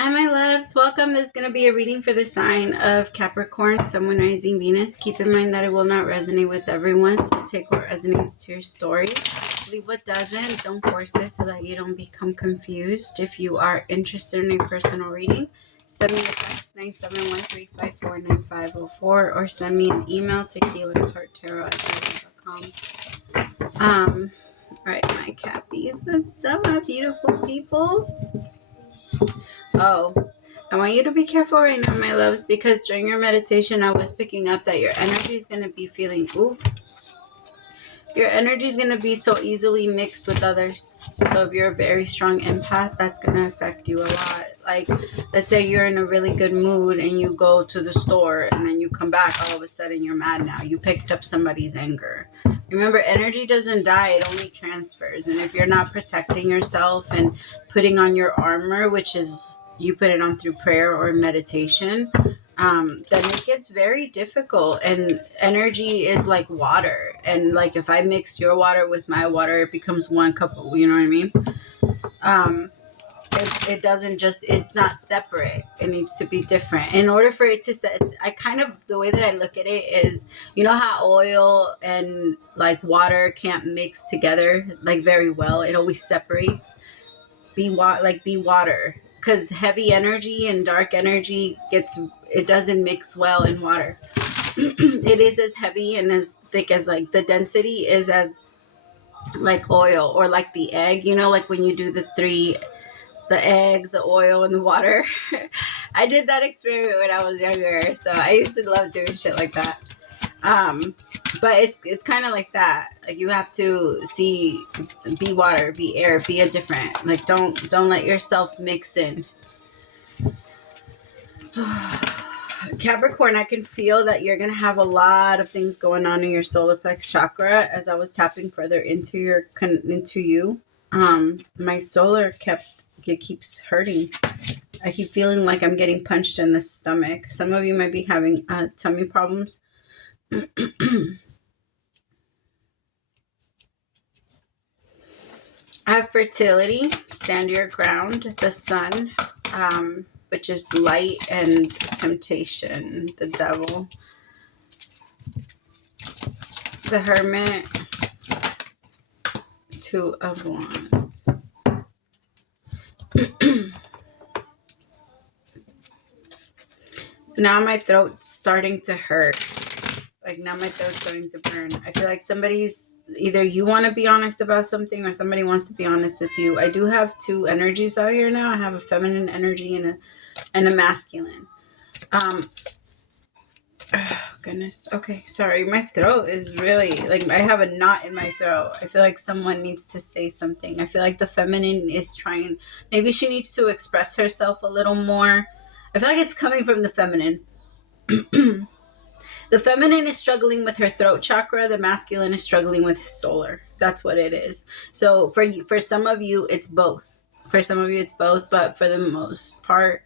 Hi, my loves. Welcome. This is going to be a reading for the sign of Capricorn, Sun, Moon, Rising, Venus. Keep in mind that it will not resonate with everyone, so take what resonates to your story. Leave what doesn't. Don't force it so that you don't become confused. If you are interested in a personal reading, send me a text 971-354-9504 or send me an email to HealersHeartTarot@gmail.com. All right, my Cappies. What's up, my beautiful peoples? Oh, I want you to be careful right now, my loves, because during your meditation, I was picking up that your energy is going to be feeling, your energy is going to be so easily mixed with others. So if you're a very strong empath, that's going to affect you a lot. Like, let's say you're in a really good mood and you go to the store and then you come back, all of a sudden you're mad now. You picked up somebody's anger. Remember, energy doesn't die, it only transfers. And if you're not protecting yourself and putting on your armor, which is you put it on through prayer or meditation, then it gets very difficult. And energy is like water. And like if I mix your water with my water, it becomes one cup of, you know what I mean? It doesn't just, it's not separate. It needs to be different. In order for it to set, the way that I look at it is, you know how oil and like water can't mix together like very well. It always separates. Be water. Because heavy energy and dark energy it doesn't mix well in water. It is as heavy and as thick as like the density is as like oil or like the egg, you know, like when you do the egg, the oil, and the water. I did that experiment when I was younger, so I used to love doing shit like that. But it's kind of like that. Like you have to be water, be air, be a different. Like don't let yourself mix in. Capricorn, I can feel that you're going to have a lot of things going on in your solar plex chakra. As I was tapping further into you, my solar keeps hurting. I keep feeling like I'm getting punched in the stomach. Some of you might be having tummy problems. I have fertility, stand your ground, the sun, which is light and temptation, the devil, the hermit, two of wands. Now my throat's starting to hurt. Like now my throat's starting to burn. I feel like either you want to be honest about something or somebody wants to be honest with you. I do have two energies out here now. I have a feminine energy and a masculine. Oh, goodness. Okay, sorry. My throat is really, like, I have a knot in my throat. I feel like someone needs to say something. I feel like the feminine is trying, maybe she needs to express herself a little more. I feel like it's coming from the feminine. The feminine is struggling with her throat chakra. The masculine is struggling with his solar. That's what it is. So for some of you, it's both. For some of you, it's both. But for the most part,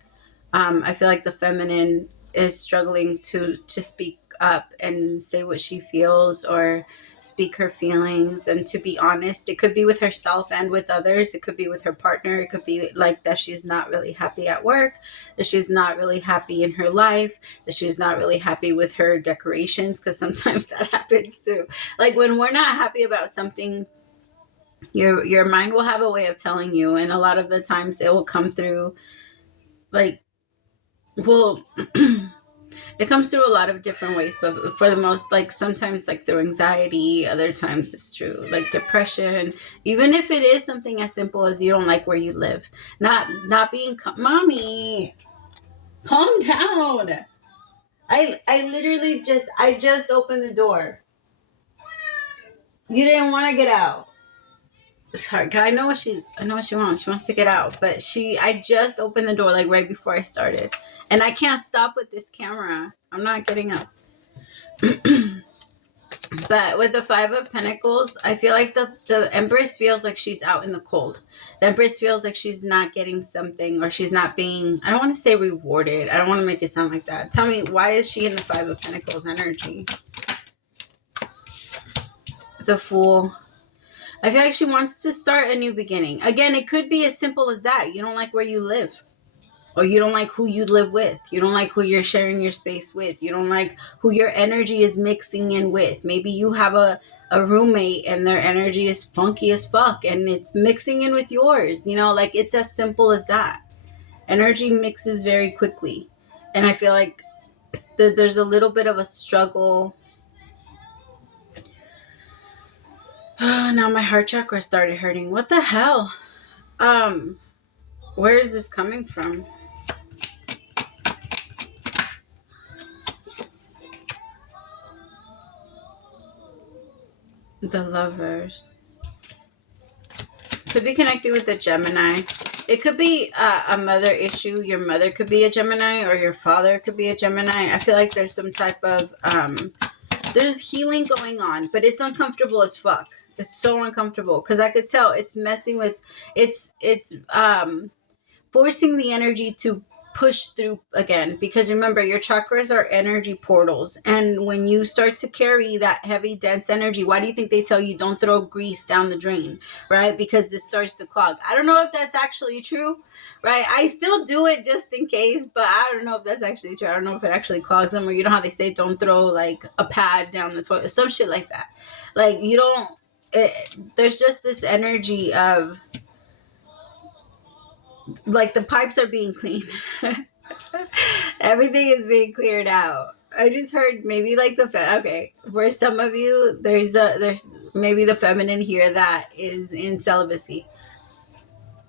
I feel like the feminine is struggling to speak up and say what she feels or speak her feelings and to be honest. It could be with herself and with others. It could be with her partner. It could be like that she's not really happy at work, that she's not really happy in her life, that she's not really happy with her decorations, because sometimes that happens too. Like when we're not happy about something, your mind will have a way of telling you, and a lot of the times it will come through like, well, it comes through a lot of different ways, but for the most, like sometimes like through anxiety, other times it's through like depression, even if it is something as simple as you don't like where you live. Not being, mommy, calm down. I literally just opened the door. You didn't want to get out. Sorry, I know what she wants. She wants to get out, but I just opened the door like right before I started. And I can't stop with this camera. I'm not getting up. But with the Five of Pentacles, I feel like the Empress feels like she's out in the cold. The Empress feels like she's not getting something, or she's not being, I don't want to say rewarded. I don't want to make it sound like that. Tell me, why is she in the Five of Pentacles energy? The Fool. I feel like she wants to start a new beginning. Again, it could be as simple as that. You don't like where you live. or you don't like who you live with. You don't like who you're sharing your space with. You don't like who your energy is mixing in with. Maybe you have a roommate and their energy is funky as fuck and it's mixing in with yours. You know, like it's as simple as that. Energy mixes very quickly. And I feel like there's a little bit of a struggle. Now my heart chakra started hurting. What the hell? Where is this coming from? The Lovers. Could be connected with the Gemini. It could be a mother issue. Your mother could be a Gemini or your father could be a Gemini. I feel like there's some type of, there's healing going on, but it's uncomfortable as fuck. It's so uncomfortable because I could tell it's messing with, it's forcing the energy to push through again, because remember, your chakras are energy portals, and when you start to carry that heavy dense energy, why do you think they tell you don't throw grease down the drain, right? Because this starts to clog. I don't know if that's actually true, right? I still do it just in case, but I don't know if that's actually true. I don't know if it actually clogs them, or you know how they say don't throw like a pad down the toilet, some shit like that. Like you don't, there's just this energy of like the pipes are being cleaned. Everything is being cleared out. I just heard maybe like okay, for some of you there's maybe the feminine here that is in celibacy,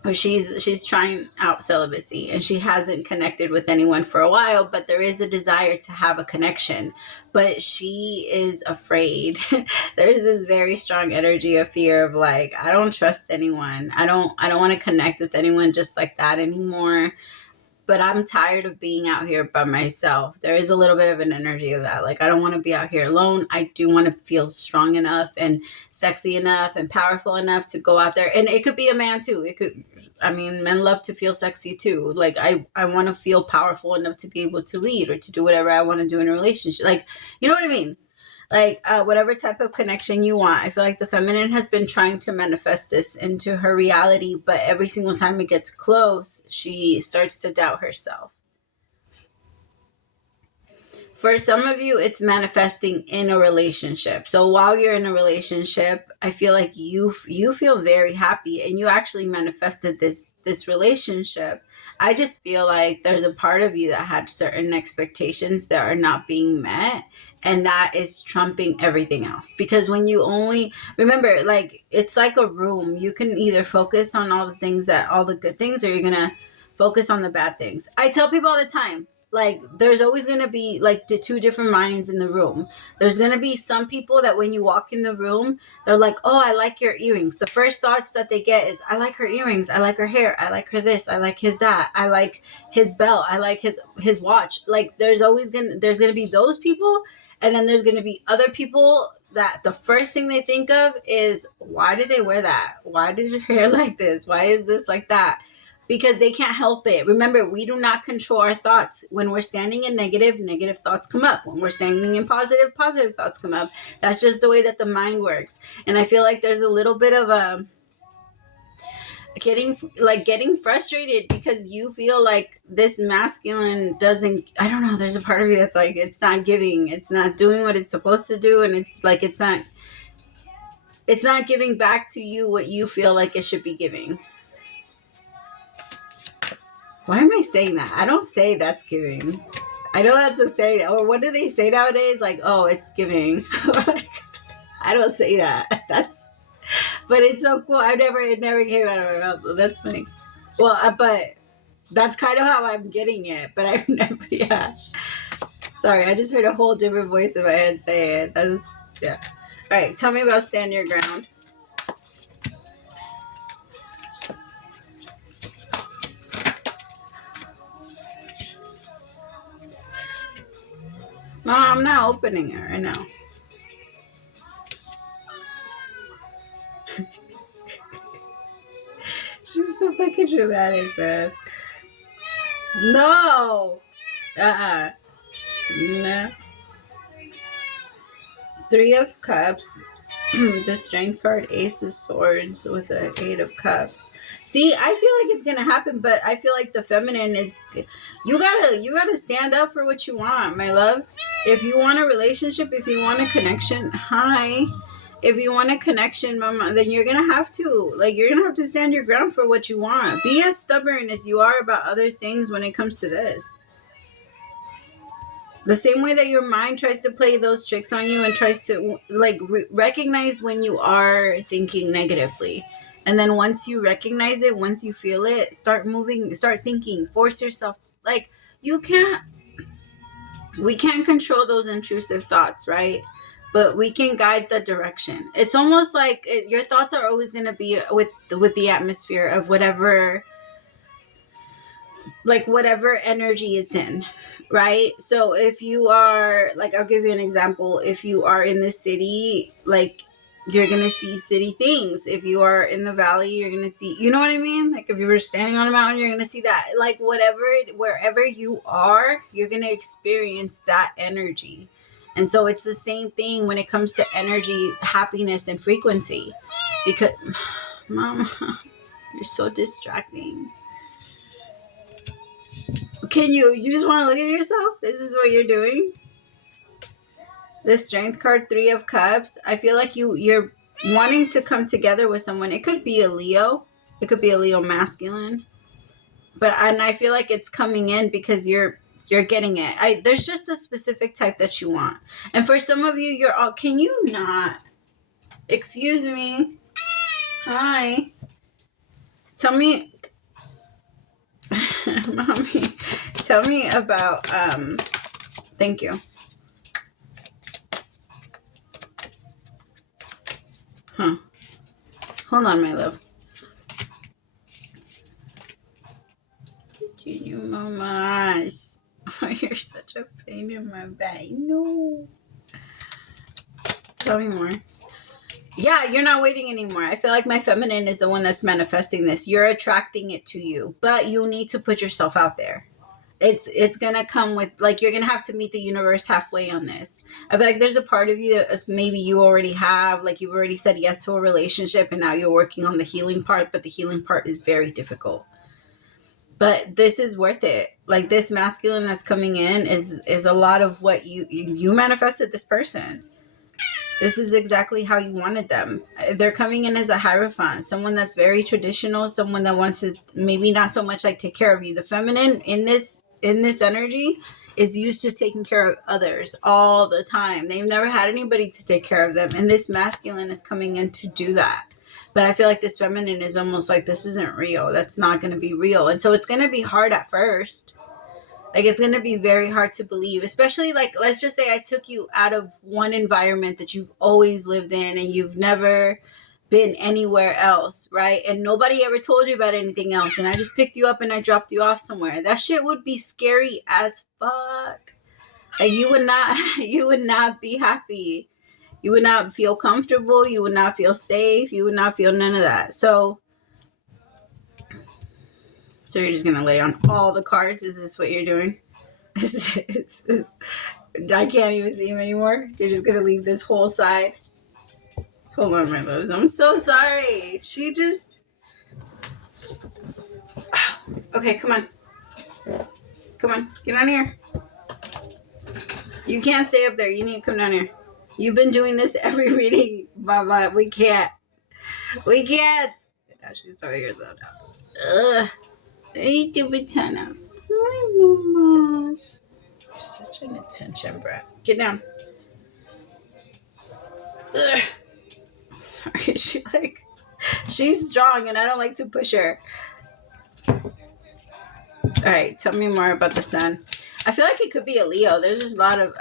or she's trying out celibacy and she hasn't connected with anyone for a while, but there is a desire to have a connection, but she is afraid. There's this very strong energy of fear of like, I don't trust anyone. I don't want to connect with anyone just like that anymore. But I'm tired of being out here by myself. There is a little bit of an energy of that. Like, I don't want to be out here alone. I do want to feel strong enough and sexy enough and powerful enough to go out there. And it could be a man too. It could, I mean, men love to feel sexy too. Like, I want to feel powerful enough to be able to lead or to do whatever I want to do in a relationship. Like, you know what I mean? Like whatever type of connection you want. I feel like the feminine has been trying to manifest this into her reality, but every single time it gets close, she starts to doubt herself. For some of you, it's manifesting in a relationship. So while you're in a relationship, I feel like you feel very happy and you actually manifested this relationship. I just feel like there's a part of you that had certain expectations that are not being met, and that is trumping everything else. Because when you only remember, like, it's like a room. You can either focus on all the good things, or you're gonna focus on the bad things. I tell people all the time, like, there's always going to be like the two different minds in the room. There's going to be some people that when you walk in the room, they're like, oh, I like your earrings. The first thoughts that they get is, I like her earrings. I like her hair. I like her this. I like his that. I like his belt. I like his watch. Like, there's going to be those people. And then there's going to be other people that the first thing they think of is, why did they wear that? Why did her hair like this? Why is this like that? Because they can't help it. Remember, we do not control our thoughts. When we're standing in negative thoughts come up. When we're standing in positive thoughts come up. That's just the way that the mind works. And I feel like there's a little bit of a getting frustrated because you feel like this masculine doesn't, I don't know, there's a part of you that's like, it's not giving, it's not doing what it's supposed to do, and it's like it's not giving back to you what you feel like it should be giving. Why am I saying that? I don't say that's giving. I know that's a saying. Or what do they say nowadays? Like, oh, it's giving. I don't say that. But it's so cool. It never came out of my mouth. That's funny. Well, but that's kind of how I'm getting it. But I've never, yeah. Sorry, I just heard a whole different voice in my head say it. That was, yeah. All right, tell me about Stand Your Ground. Mom, I'm not opening it right now. She's so fucking dramatic, man. No! No. Three of Cups. The Strength card, Ace of Swords with the 8 of Cups. See, I feel like it's gonna happen, but I feel like the feminine is, you gotta stand up for what you want, my love. If you want a relationship, if you want a connection, if you want a connection, mama, then you're gonna have to, like, you're gonna have to stand your ground for what you want. Be as stubborn as you are about other things when it comes to this. The same way that your mind tries to play those tricks on you and tries to, like, recognize when you are thinking negatively. And then once you recognize it, once you feel it, start moving, start thinking, force yourself. Like, we can't control those intrusive thoughts, right? But we can guide the direction. It's almost like your thoughts are always going to be with the atmosphere of whatever energy it's in. Right? So if you are, like, I'll give you an example. If you are in the city, like, you're going to see city things. If you are in the valley, you're going to see, you know what I mean? Like, if you were standing on a mountain, you're going to see that. Like, wherever you are, you're going to experience that energy. And so it's the same thing when it comes to energy, happiness, and frequency. Because, Mama, you're so distracting. You just want to look at yourself? Is this what you're doing? The Strength card, 3 of Cups. I feel like you're wanting to come together with someone. It could be a Leo. It could be a Leo masculine. And I feel like it's coming in because you're getting it. There's just a specific type that you want. And for some of you, can you not? Excuse me. Hi. Tell me. Mommy. Tell me about, thank you. Hold on, my love. Junior mamas. Oh, you're such a pain in my back. No. Tell me more. Yeah, you're not waiting anymore. I feel like my feminine is the one that's manifesting this. You're attracting it to you, but you need to put yourself out there. It's going to come with, like, you're going to have to meet the universe halfway on this. I feel like there's a part of you that maybe you already have, like, you've already said yes to a relationship and now you're working on the healing part, but the healing part is very difficult. But this is worth it. Like, this masculine that's coming in is a lot of what you manifested this person. This is exactly how you wanted them. They're coming in as a Hierophant, someone that's very traditional, someone that wants to maybe not so much like take care of you. The feminine in this energy is used to taking care of others all the time. They've never had anybody to take care of them. And this masculine is coming in to do that. But I feel like this feminine is almost like, this isn't real. That's not going to be real. And so it's going to be hard at first. Like, it's going to be very hard to believe, especially, like, let's just say I took you out of one environment that you've always lived in and you've never been anywhere else, right? And nobody ever told you about anything else. And I just picked you up and I dropped you off somewhere. That shit would be scary as fuck. Like, you would not be happy. You would not feel comfortable. You would not feel safe. You would not feel none of that. So you're just going to lay on all the cards? Is this what you're doing? I can't even see him anymore. You're just going to leave this whole side? Hold on, my loves. I'm so sorry. She just... Okay, come on. Come on. Get on here. You can't stay up there. You need to come down here. You've been doing this every reading, Mama. We can't. Now she's throwing herself down. Ugh. Hey, Dubitana. Hi, mamas. You're such an attention brat. Get down. Ugh. Sorry, she's strong and I don't like to push her. Alright, tell me more about the sun. I feel like it could be a Leo. There's just a lot of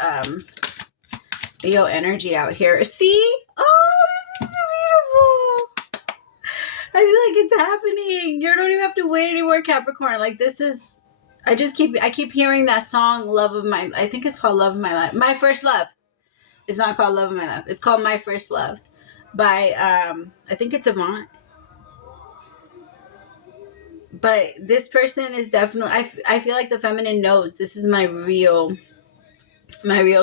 Leo energy out here. See? Oh, this is so beautiful. I feel like it's happening. You don't even have to wait anymore, Capricorn. Like, this is... I keep hearing that song, I think it's called Love of My Life. My First Love. It's not called Love of My Life. It's called My First Love by, I think it's Avant. But this person is definitely, I feel like the feminine knows this is my real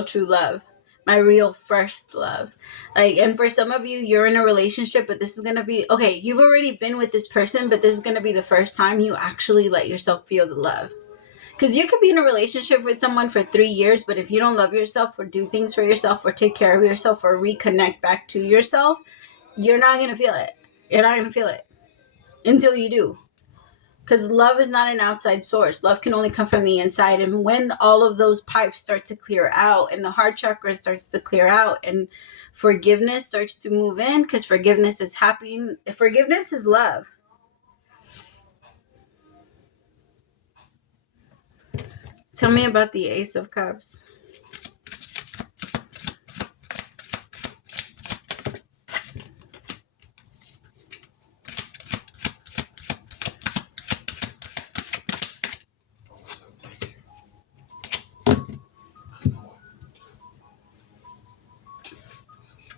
true love. My real first love. Like, and for some of you, you're in a relationship, but this is going to be, okay, you've already been with this person, but this is going to be the first time you actually let yourself feel the love. Because you could be in a relationship with someone for 3 years, but if you don't love yourself or do things for yourself or take care of yourself or reconnect back to yourself, you're not going to feel it. You're not going to feel it until you do. Because love is not an outside source. Love can only come from the inside. And when all of those pipes start to clear out and the heart chakra starts to clear out and forgiveness starts to move in, because forgiveness is happy. Forgiveness is love. Tell me about the Ace of Cups.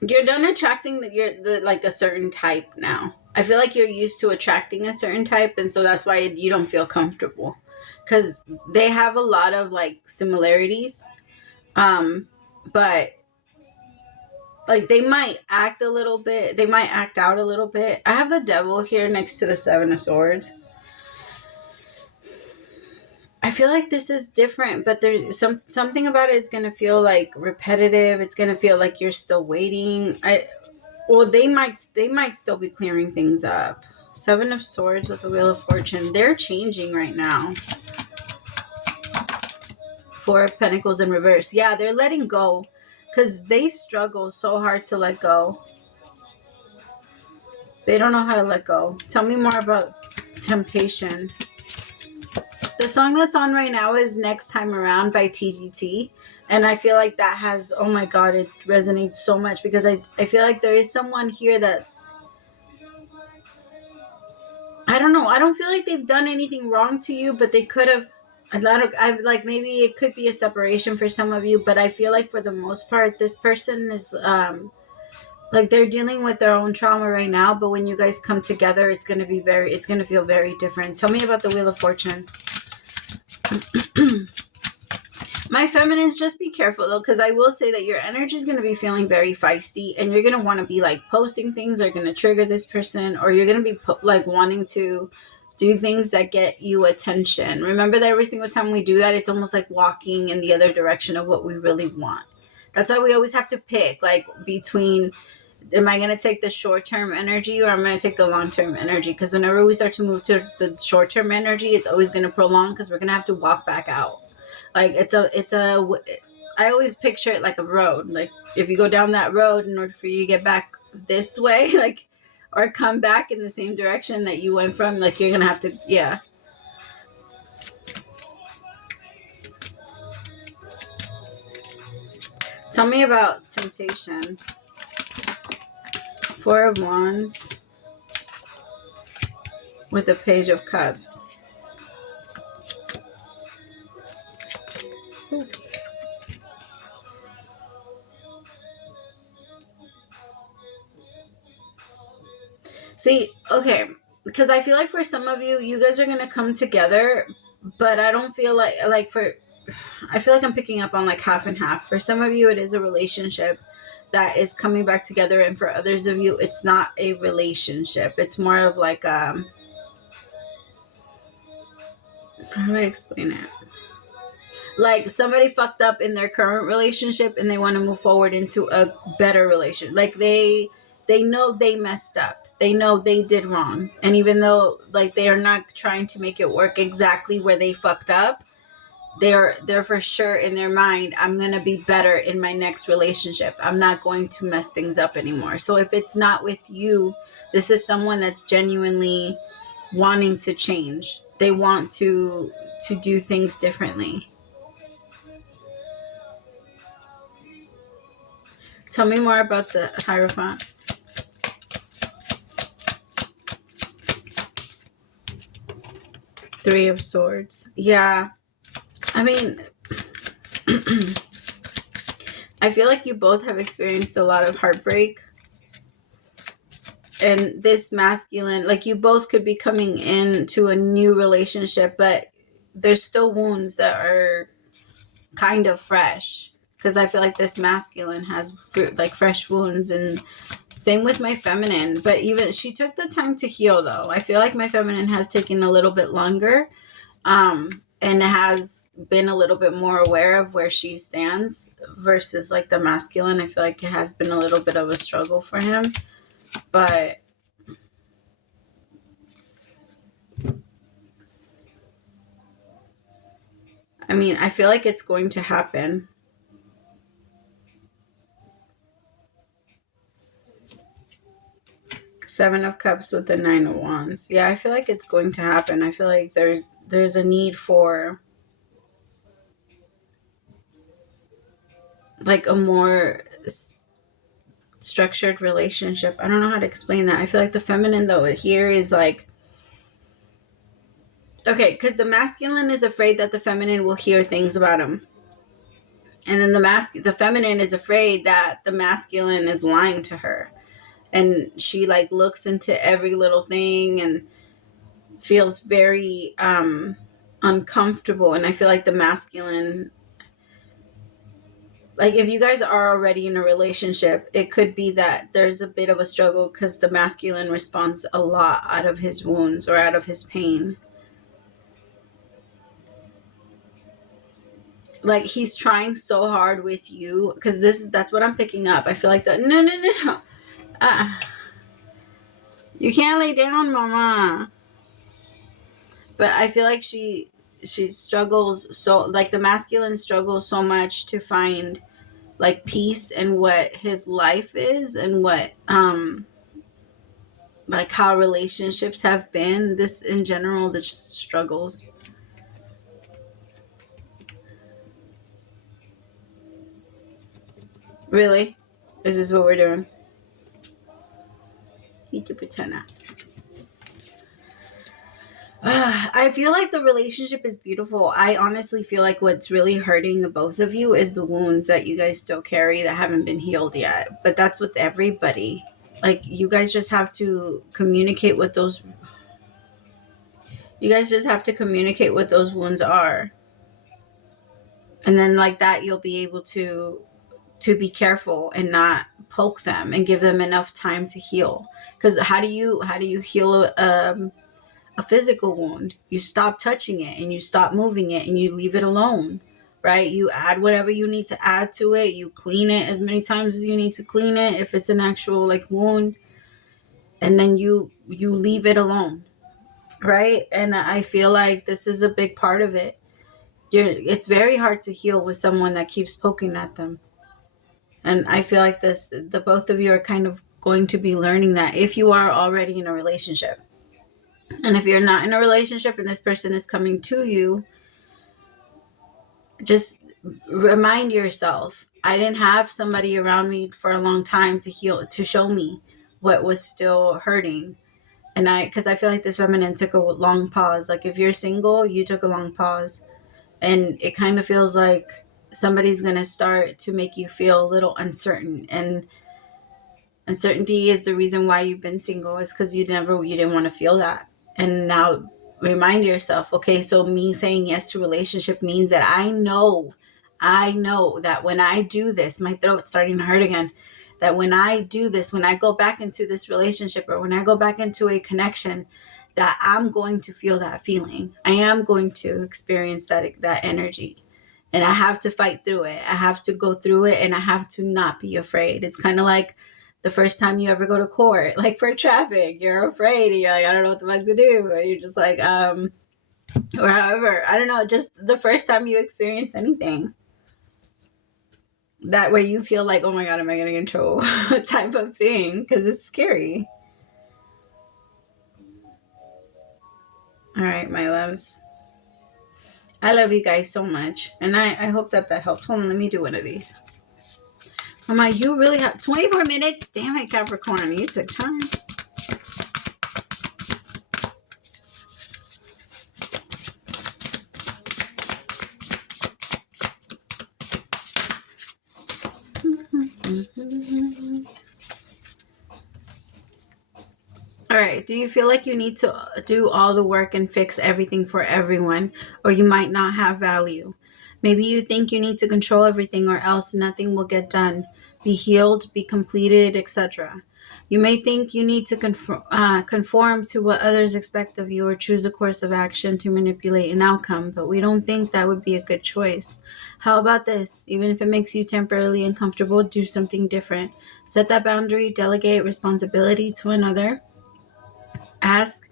You're done attracting like a certain type now. I feel like you're used to attracting a certain type, and so that's why you don't feel comfortable, because they have a lot of like similarities, but like they might act a little bit, they might act out a little bit. I have the Devil here next to the Seven of Swords. I feel like this is different, but there's something about it is going to feel like repetitive. It's going to feel like you're still waiting. Well, they might still be clearing things up. Seven of Swords with the Wheel of Fortune. They're changing right now. Four of Pentacles in reverse. Yeah, they're letting go because they struggle so hard to let go. They don't know how to let go. Tell me more about Temptation. The song that's on right now is Next Time Around by TGT. And I feel like that has, oh my God, it resonates so much because I feel like there is someone here that, I don't know. I don't feel like they've done anything wrong to you, but they could have. Like maybe it could be a separation for some of you, but I feel like for the most part, this person is like they're dealing with their own trauma right now. But when you guys come together, it's gonna feel very different. Tell me about the Wheel of Fortune. My feminines, just be careful though, because I will say that your energy is going to be feeling very feisty, and you're going to want to be like posting things that are going to trigger this person, or you're going to be like wanting to do things that get you attention. Remember that every single time we do that, it's almost like walking in the other direction of what we really want. That's why we always have to pick like between, am I going to take the short-term energy or I'm going to take the long-term energy? Because whenever we start to move towards the short-term energy, it's always going to prolong because we're going to have to walk back out. Like I always picture it like a road. Like if you go down that road, in order for you to get back this way, like, or come back in the same direction that you went from, like you're going to have to, yeah. Tell me about Temptation. Four of Wands with a Page of Cups. See, okay, because I feel like for some of you, you guys are going to come together, but I don't feel like I feel like I'm picking up on like half and half. For some of you, it is a relationship that is coming back together, and for others of you, it's not a relationship. It's more of like, how do I explain it? Like somebody fucked up in their current relationship and they want to move forward into a better relationship. Like they know they messed up. They know they did wrong. And even though like they are not trying to make it work exactly where they fucked up, they're for sure in their mind, I'm going to be better in my next relationship. I'm not going to mess things up anymore. So if it's not with you, this is someone that's genuinely wanting to change. They want to do things differently. Tell me more about the Hierophant. Three of Swords. Yeah. I mean, I feel like you both have experienced a lot of heartbreak. And this masculine, like you both could be coming into a new relationship, but there's still wounds that are kind of fresh. because I feel like this masculine has like fresh wounds, and same with my feminine. But even she took the time to heal, though. I feel like my feminine has taken a little bit longer, and has been a little bit more aware of where she stands versus like the masculine. I feel like it has been a little bit of a struggle for him, but I mean, I feel like it's going to happen. Seven of Cups with the Nine of Wands. Yeah, I feel like it's going to happen. I feel like there's a need for like a more structured relationship. I don't know how to explain that. I feel like the feminine, though, here is like, okay, because the masculine is afraid that the feminine will hear things about him. And then the feminine is afraid that the masculine is lying to her. And she like looks into every little thing and feels very uncomfortable. And I feel like the masculine, like if you guys are already in a relationship, it could be that there's a bit of a struggle because the masculine responds a lot out of his wounds or out of his pain. Like he's trying so hard with you, because that's what I'm picking up. I feel like that. No. You can't lay down, mama. But I feel like she struggles so, like the masculine struggles so much to find like peace in what his life is and what like how relationships have been. This in general, the struggles. Really? Is this what we're doing? I feel like the relationship is beautiful. I honestly feel like what's really hurting the both of you is the wounds that you guys still carry that haven't been healed yet. But that's with everybody. Like you guys just have to communicate what those wounds are. And then like that you'll be able to be careful and not poke them and give them enough time to heal. Because how do you heal a physical wound? You stop touching it and you stop moving it and you leave it alone, right? You add whatever you need to add to it. You clean it as many times as you need to clean it if it's an actual like wound, and then you leave it alone, right? And I feel like this is a big part of it. It's very hard to heal with someone that keeps poking at them. And I feel like the both of you are kind of going to be learning that if you are already in a relationship. And if you're not in a relationship and this person is coming to you, just remind yourself, I didn't have somebody around me for a long time to heal, to show me what was still hurting. And because I feel like this feminine took a long pause. Like if you're single, you took a long pause. And it kind of feels like somebody's going to start to make you feel a little uncertain. And uncertainty is the reason why you've been single, is because you didn't want to feel that. And now remind yourself, okay, so me saying yes to relationship means that I know that when I do this, my throat's starting to hurt again, that when I do this, when I go back into this relationship or when I go back into a connection, that I'm going to feel that feeling. I am going to experience that energy. And I have to fight through it. I have to go through it, and I have to not be afraid. It's kind of like the first time you ever go to court, like for traffic, you're afraid and you're like, I don't know what the fuck to do. Or you're just like, or however, I don't know, just the first time you experience anything. That way you feel like, oh my God, am I getting in trouble type of thing, because it's scary. All right, my loves. I love you guys so much. And I hope that helped. Hold on, let me do one of these. Mama, you really have 24 minutes? Damn it, Capricorn. You took time. All right. Do you feel like you need to do all the work and fix everything for everyone, or you might not have value? Maybe you think you need to control everything or else nothing will get done, be healed, be completed, etc. You may think you need to conform to what others expect of you or choose a course of action to manipulate an outcome, but we don't think that would be a good choice. How about this? Even if it makes you temporarily uncomfortable, do something different. Set that boundary, delegate responsibility to another. Ask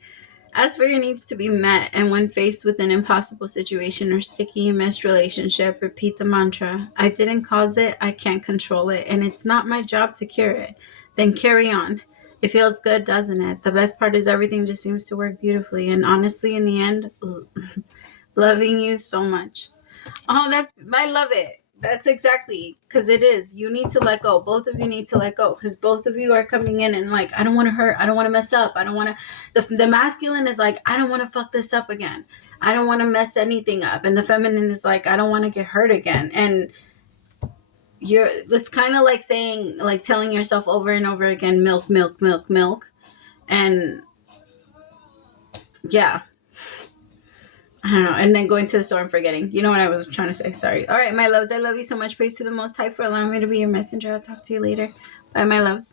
for your needs to be met, and when faced with an impossible situation or sticky enmeshed relationship, repeat the mantra, I didn't cause it, I can't control it, and it's not my job to cure it. Then carry on. It feels good, doesn't it? The best part is everything just seems to work beautifully, and honestly, in the end, loving you so much. Oh, I love it. That's exactly, because it is. You need to let go. Both of you need to let go, because both of you are coming in and like, I don't want to hurt. I don't want to mess up. I don't want to. The masculine is like, I don't want to fuck this up again. I don't want to mess anything up. And the feminine is like, I don't want to get hurt again. And it's kind of like saying, like telling yourself over and over again, milk, milk, milk, milk. And yeah. I don't know. And then going to the store and forgetting. You know what I was trying to say. Sorry. All right, my loves. I love you so much. Praise to the Most High for allowing me to be your messenger. I'll talk to you later. Bye, my loves.